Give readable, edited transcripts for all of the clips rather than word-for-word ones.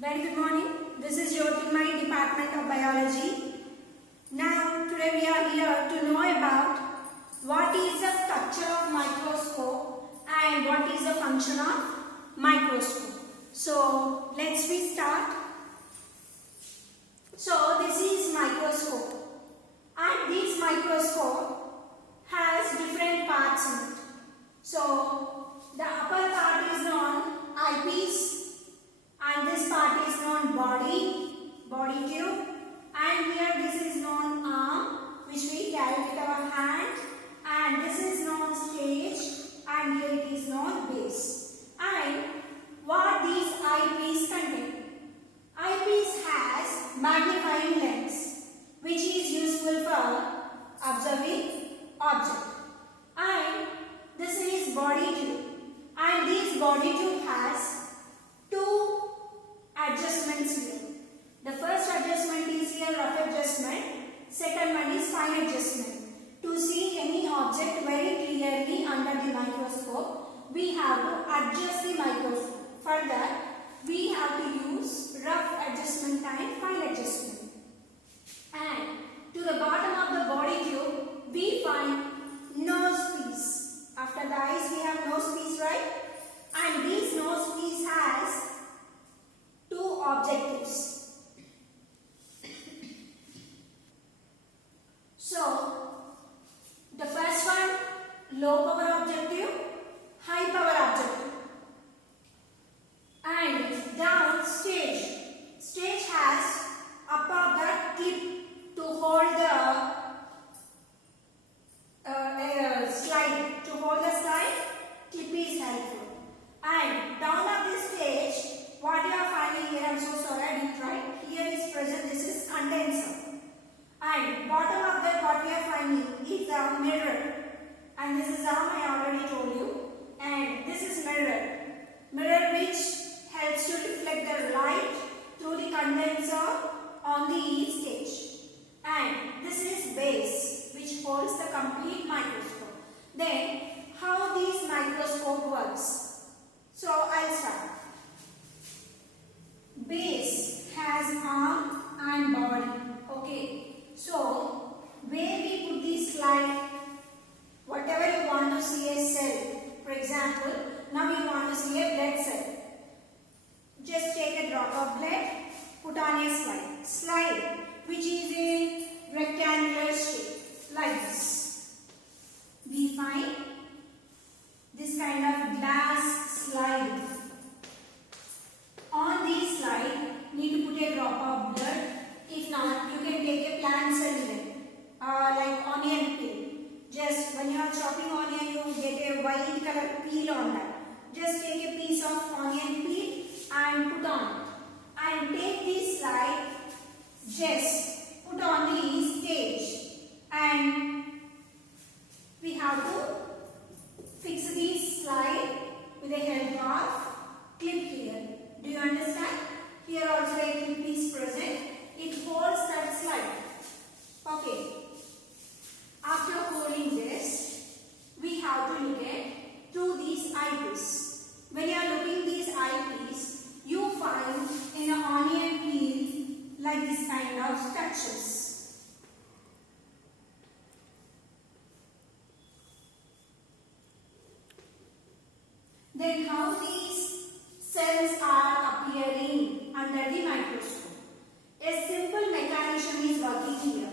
Very good morning. This is Jyotirmay, Department of Biology. Now, today we are here to know about what is the structure of microscope and what is the function of microscope. So, let's we start. So, this is microscope, and this microscope has different parts in it. So, the upper part is known eyepiece, and this part is known body tube, and here this is known arm, which we carry with our hand, and this is known stage, and here it is known base. And what these eyepiece contain? Eyepiece has magnifying lens, which is useful for observing object, and this is body tube, and this body tube has two adjustments here. The first adjustment is here rough adjustment, second one is fine adjustment. To see any object very clearly under the microscope, we have to adjust the microscope. For that, we have to use rough adjustment and fine adjustment. And to the bottom of the body tube, we find nose piece. After the eyes, we have nose piece, right? And this nose piece has two objectives. So, the first one, low power objective, high power objective. And down stage. Stage has above that clip to hold the slide. To hold the slide, clip is helpful. And down of this stage, what you are finding here, I'm so sorry I didn't write. Here is present, this is condenser. And bottom of that, what we are finding is a mirror. And this is arm, I already told you. And this is mirror. Mirror which helps to reflect the light through the condenser on the stage. And this is base, which holds the complete microscope. Then, how this microscope works? So, I'll start. Base has arm and body. Okay. So, where we put this slide, whatever you want to see a cell. For example, now you want to see a blood cell. Just take a drop of blood, put on a slide. Slide, which is in rectangular shape, like this. We find this kind of glass slide. On this slide, need to put a drop of blood. If not, you can take a plant cell even, like onion peel. Just when you are chopping onion, you get a white color peel on that. Just take a piece of onion peel and put on it. And take this slide, just put on the stage. And we have to fix this slide with the help of clip here. Do you understand? Here also a clip is present. It holds that slide. Okay. After holding this, we have to look at through these eyepiece. When you are looking these eyepiece, you find in an onion peel like this kind of structures. Then how these cells are appearing under the microscope? A simple mechanism is working here.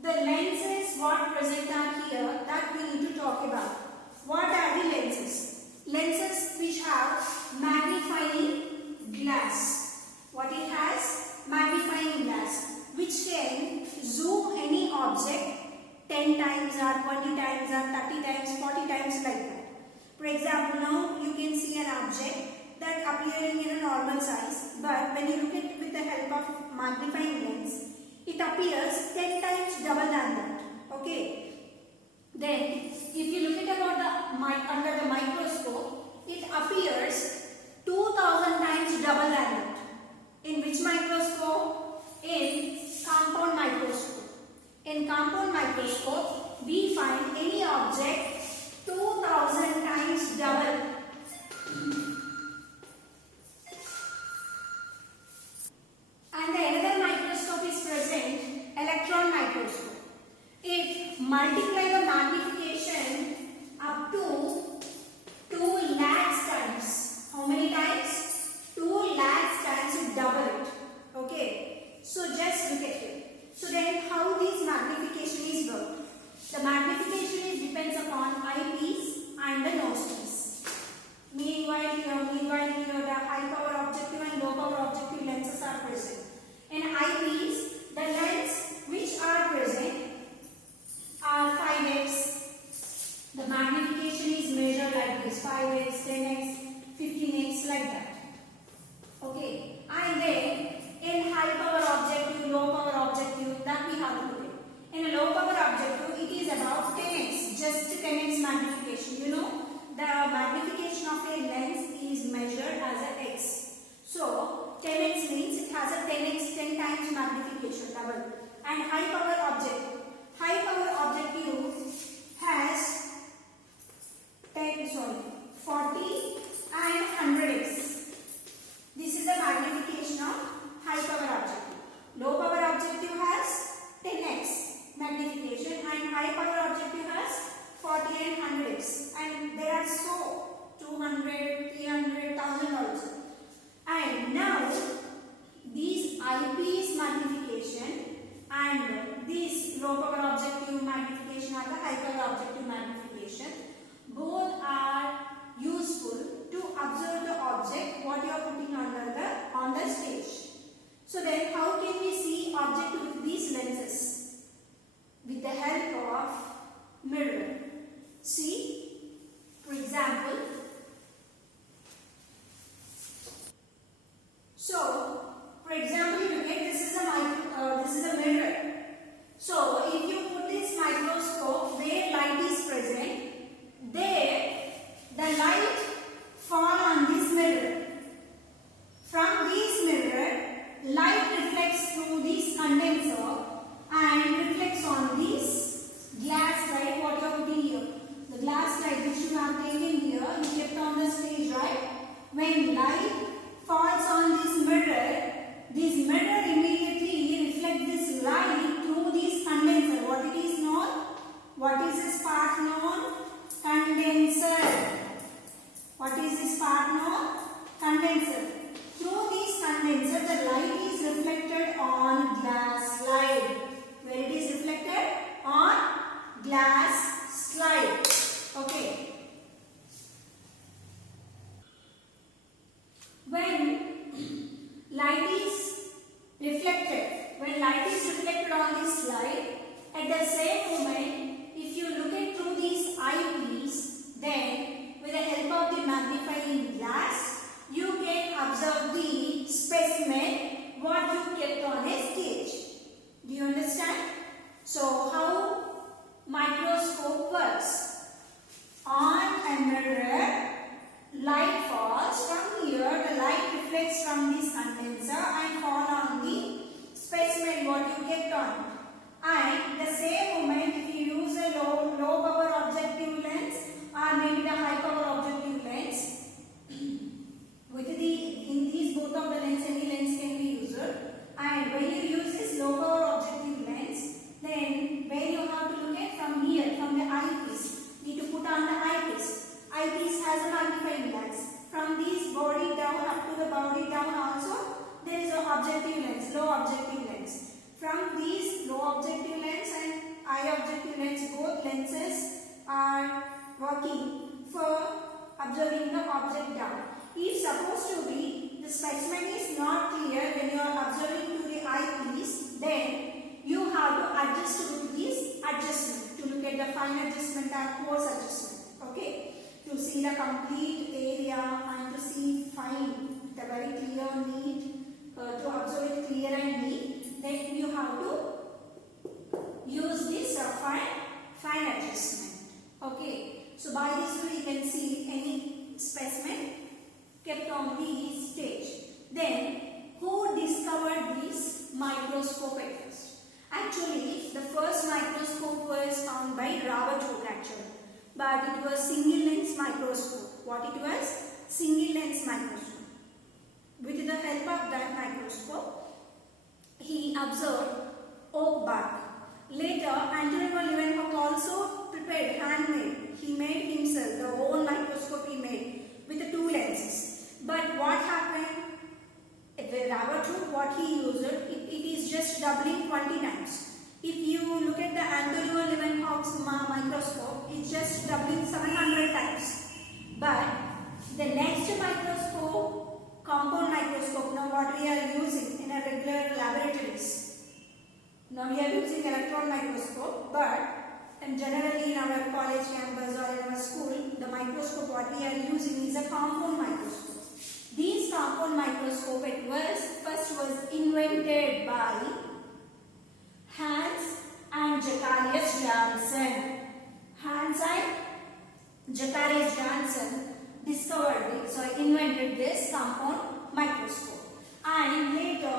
The lenses what present are here that we need to talk about. What are the lenses? Lenses which have magnifying glass. What it has? Magnifying glass, which can zoom any object 10 times or 20 times or 30 times, 40 times like that. For example, now you can see an object that appearing in a normal size, but when you look at it with the help of magnifying lens, it appears 10 times double than that. Okay. Then, if you look at under the microscope, it appears 2000 times double than that. In which microscope? In compound microscope. In compound microscope, we find any object 2000 times double. magnification is work? The magnification is depends upon eyepiece and the nosepiece. Meanwhile here the high power objective and low power objective lenses are present. In eyepiece, the lens which are present are 5x. The magnification is measured like this: 5x, 10x, 15x, like that. Okay, and then in high power objective, low power objective, that we have to look at. In a low power objective, it is about 10x, just 10x magnification. You know, the magnification of a lens is measured as a x. So 10x means it has a 10x, 10 times magnification, double. And high power objective has 40 and 100x. This is the magnification of high power objective. Low power objective has 10x magnification and high power objective has 40 and 100x. And there are so 200, 300, 1000 also. And now these eyepiece magnification and this low power objective magnification or the high power objective magnification, both are useful to observe the object what you are putting on the stage. So then how can we see object with these lenses? With the help of mirror. See, for example, you look at this is a mirror. So if you put this microscope where light is present, there the light fall on this mirror. From this mirror, light reflects through this condenser and reflects on this glass light what you are putting here. The glass light which you have taken here, you kept on the stage, right? When light falls on this mirror immediately reflects this light through this condenser. What it is known? What is this part known? Condenser. What is this part known? Condenser. Through this condenser, the light is reflected on glass slide. Where it is reflected? On glass slide. Okay. When light is reflected on this slide, at the same moment, if you look at through these eyepiece, then with the help of the magnifying glass, you can observe the specimen what you kept on a stage. Do you understand? So how microscope works? On a mirror, light falls from here, the light reflects from this condenser and fall on the specimen what you kept on. And the same moment if you use a low power objective lens or maybe the high power objective lens, in these both of the lens, any lens can be used. And when you use this low power objective lens, then where you have to look at from here, from the eyepiece, need to put on the eyepiece. Eyepiece has a magnifying glass. From this body down up to the body down also, there is an objective lens, low objective lens. From these low objective lens and high objective lens, both lenses are working for observing the object down. If supposed to be the specimen is not clear when you are observing to the eyepiece, then you have to adjust with this adjustment to look at the fine adjustment or coarse adjustment. Okay, to see the complete area and to see fine, the very clear, neat, to observe it clear and neat, then you have to use this fine adjustment. Okay, so by this way you can see any specimen kept on the stage. Then who discovered this microscope at first? Actually, the first microscope was found by Robert Hooke actually. But it was single lens microscope. What it was? Single lens microscope. With the help of that microscope, he observed oak bark. Later, Antoine van Leeuwenhoek also prepared handmade. He made himself the own microscope he made with the two lenses. But what happened? With Robert Hooke, what he used, it is just doubling 20 times. If you look at the Andrew Leeuwenhoek's microscope, it's just doubling 700 times. But the next microscope, compound microscope, now what we are using in a regular laboratories. Now we are using electron microscope, but generally in our college campus or in our school, the microscope what we are using is a compound microscope. These compound microscope first was invented by Hans and Zacharias Janssen. Hans and Zacharias Janssen discovered it, so invented this compound microscope. And later,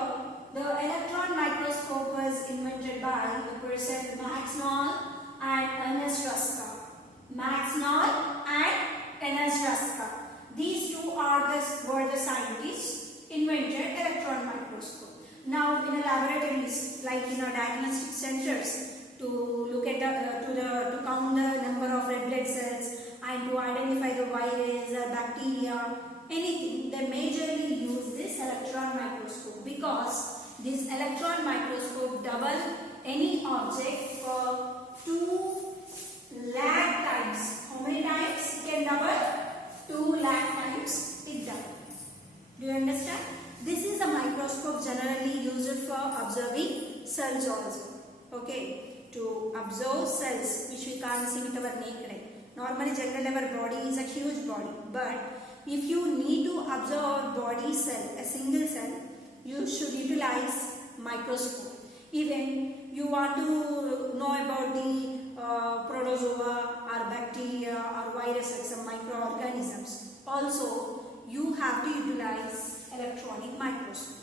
the electron microscope was invented by the person Max Knoll and Ernest Ruska. Max Knoll and Ernest Ruska. These two were the scientists invented electron microscope. Now in a laboratories like in our diagnostic centers to look at to count the number of red blood cells and to identify the virus or bacteria, anything, they majorly use this electron microscope because this electron microscope double any object for 2 lakh times. How many times it can double? 2 lakh times it double. Do you understand? This is a microscope generally used for observing cells also. Okay, to observe cells which we can't see with our naked eye. Normally, generally our body is a huge body, but if you need to observe a body cell, a single cell, you should utilize microscope. Even you want to know about the protozoa or bacteria or viruses, some microorganisms. Also, you have to utilize electronic microscope.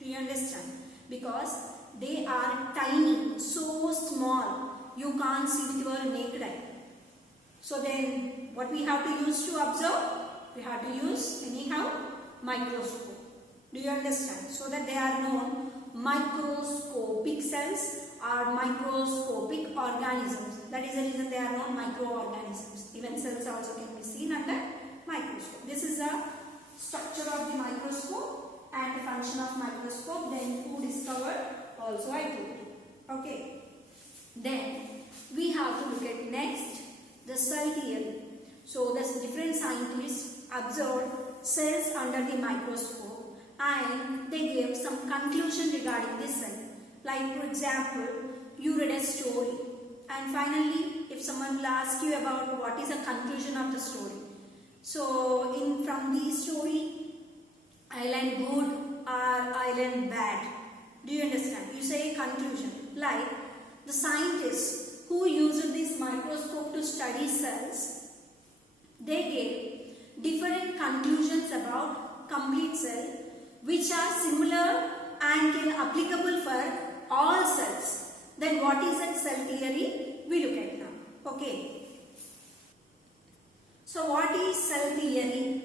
Do you understand? Because they are tiny, so small, you can't see with your naked eye. So then, what we have to use to observe? We have to use anyhow microscope. Do you understand? So that they are known microscopic cells or microscopic organisms. That is the reason they are known microorganisms. Even cells also can be seen under microscope. This is the structure of the microscope and the function of microscope. Then who discovered? Also I told you. Okay. Then we have to look at next the cell theory. So the different scientists observed cells under the microscope and they gave some conclusion regarding this cell. Like for example, you read a story and finally if someone will ask you about what is the conclusion of the story. So from the story, island good or island bad. Do you understand? You say conclusion. Like the scientists who used this microscope to study cells, they gave different conclusions about complete cell which are similar and can applicable for all cells. Then what is that cell theory? We look at now. Okay. So what is cell theory?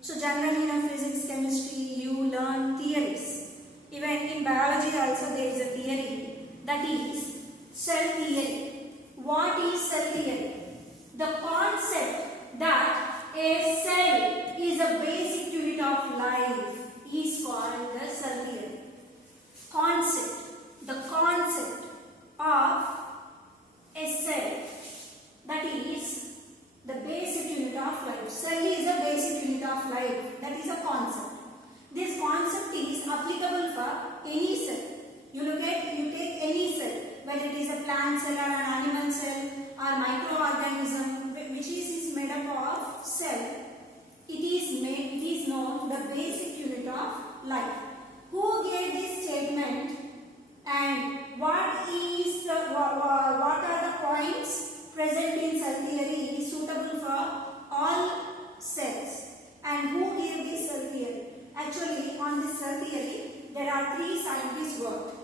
So generally in physics, chemistry, you learn theories. Even in biology also there is a theory, that is cell theory. What is cell theory? The concept that a cell is a basic unit of life is called the cell theory. The concept of a cell, that is the basic unit of life. Cell is a basic unit of life. That is a concept. This concept is applicable for any cell. You take any cell, whether it is a plant cell or an animal cell or microorganism, which is made up of cell. It is known the basic unit of life. Who gave this statement and what are the points present in cell theory is suitable for all cells? And who gave this cell theory? Actually, on this cell theory, there are 3 scientists worked.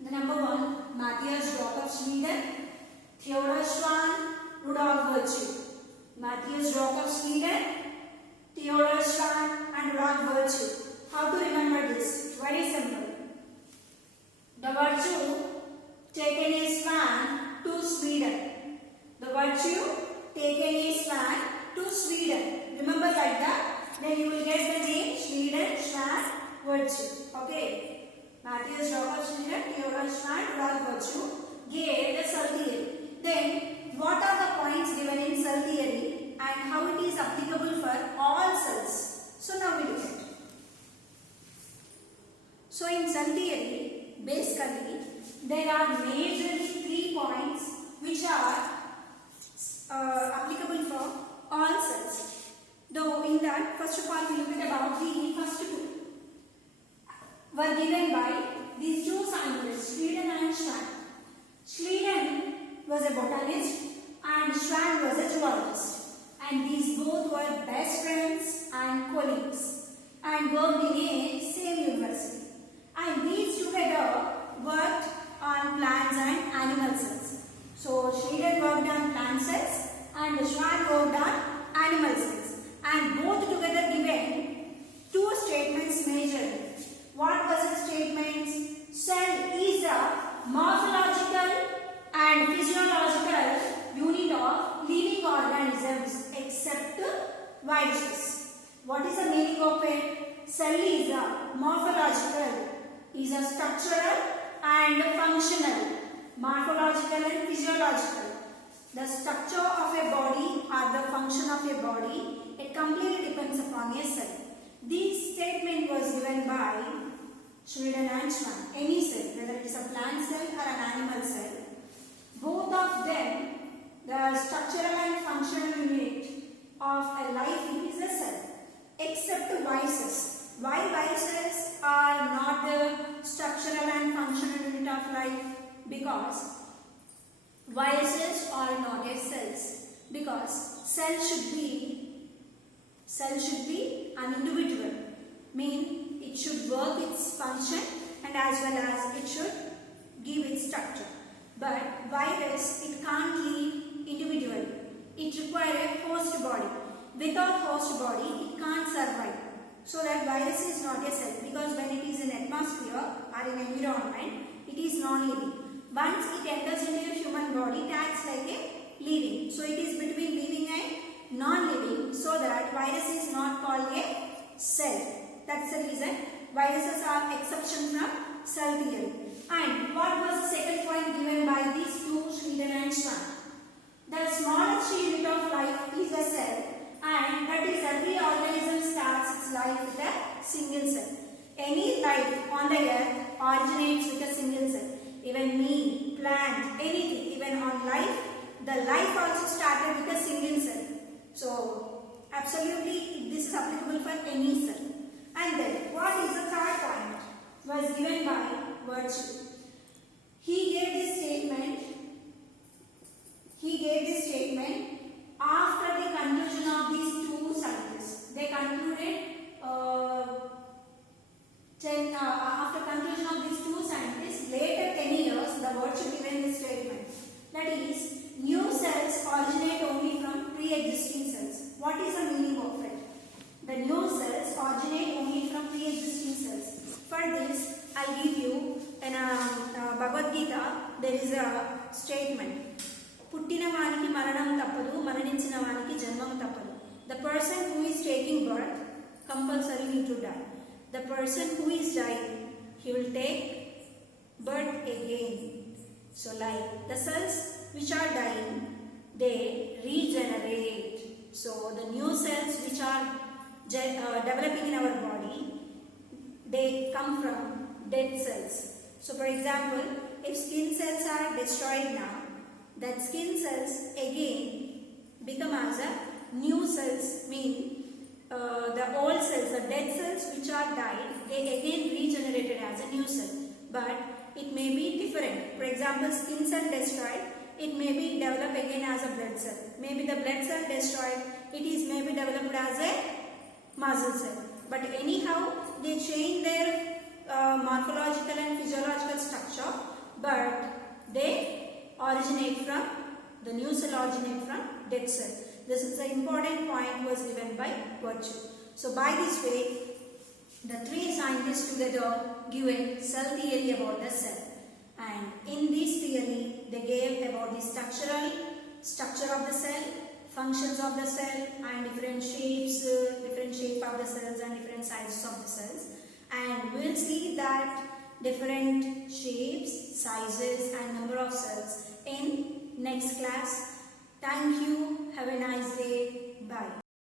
The number 1, Matthias Rock of Sweden, Theodor Schwann, Rudolf Virchow. Matthias Rock of Sweden, Theodor Schwann and Rudolf Virchow. How to remember this? Very simple. The Virchow taken his fan to Sweden. The Virchow taken his fan to Sweden. Remember like that? Then you will get the name Sweden, Schwann, Virchow. Okay. Matthias Rock of Sweden, Schwann, Rudolf Virchow gave the cell theory. Then what are the points given in cell theory and how it is applicable for all cells? So now we look at it. So in cell theory, basically there are majorly 3 points which are applicable for all cells. Though in that, first of all we look at about the first 2 were given by these 2 scientists, Schleiden and Schwann. Schleiden was a botanist and Schwann was a zoologist, and these both were best friends and colleagues and worked in a same university, and these together worked on plants and animal cells. So Schleiden worked on plant cells and Schwann worked on animal cells, and both together given 2 statements majorly. What was the statements? Cell is a morphological and physiological unit of living organisms except viruses. What is the meaning of it? Cell is a morphological, is a structural and functional. Morphological and physiological. The structure of a body or the function of a body, it completely depends upon a cell. This statement was given by Schleiden and Schwann. Any cell, whether it is a plant cell or an animal cell, both of them, the structural and functional unit of a life is a cell, except viruses. Why viruses are not the structural and functional unit of life? Because viruses are not a cells. Because cell should be an individual. Mean it should work its function and as well as it should give its structure. But virus, it can't live individually. It requires a host body. Without host body, it can't survive. So that virus is not a cell, because when it is in atmosphere or in environment, it is non-living. Once it enters into a human body, it acts like a living. So it is between living and non-living, so that virus is not called a cell. That's the reason viruses are exception from cell theory. And what was the second point given by these 2, Schleiden and Schwann? The smallest unit of life is a cell, and that is every organism starts its life with a single cell. Any life on the earth originates with a single cell. Even me, plant, anything, even on life, the life also started with a single cell. So absolutely this is applicable for any cell. And then what is the third point? Was given by Virchow. He gave this statement after the conclusion of these 2 scientists. They concluded after conclusion of these 2 scientists, later 10 years, the Virchow given this statement. That is, new cells originate only from pre-existing cells. What is the meaning of it? The new cells originate only from pre-existing cells. For this, I'll give you in Bhagavad Gita, there is a statement. Puttina vaniki maranam tappadu, maraninchina vaniki janmam tappadu. The person who is taking birth, compulsory need to die. The person who is dying, he will take birth again. So like the cells which are dying, they regenerate. So the new cells which are developing in our body, they come from dead cells. So for example, if skin cells are destroyed now, that skin cells again become as a new cells, mean the old cells, the dead cells which are died, they again regenerated as a new cell. But it may be different. For example, skin cell destroyed, it may be developed again as a blood cell. Maybe the blood cell destroyed, it is maybe developed as a muscle cell. But anyhow, they change their morphological and physiological structure, but they originate from, the new cell originate from dead cell. This is the important point was given by Virchow. So by this way, the 3 scientists together given cell theory about the cell. And in this theory, they gave about the structure of the cell, functions of the cell, and different shapes, different shape of the cells and different sizes of the cells. And we will see that different shapes, sizes and number of cells in next class. Thank you. Have a nice day. Bye.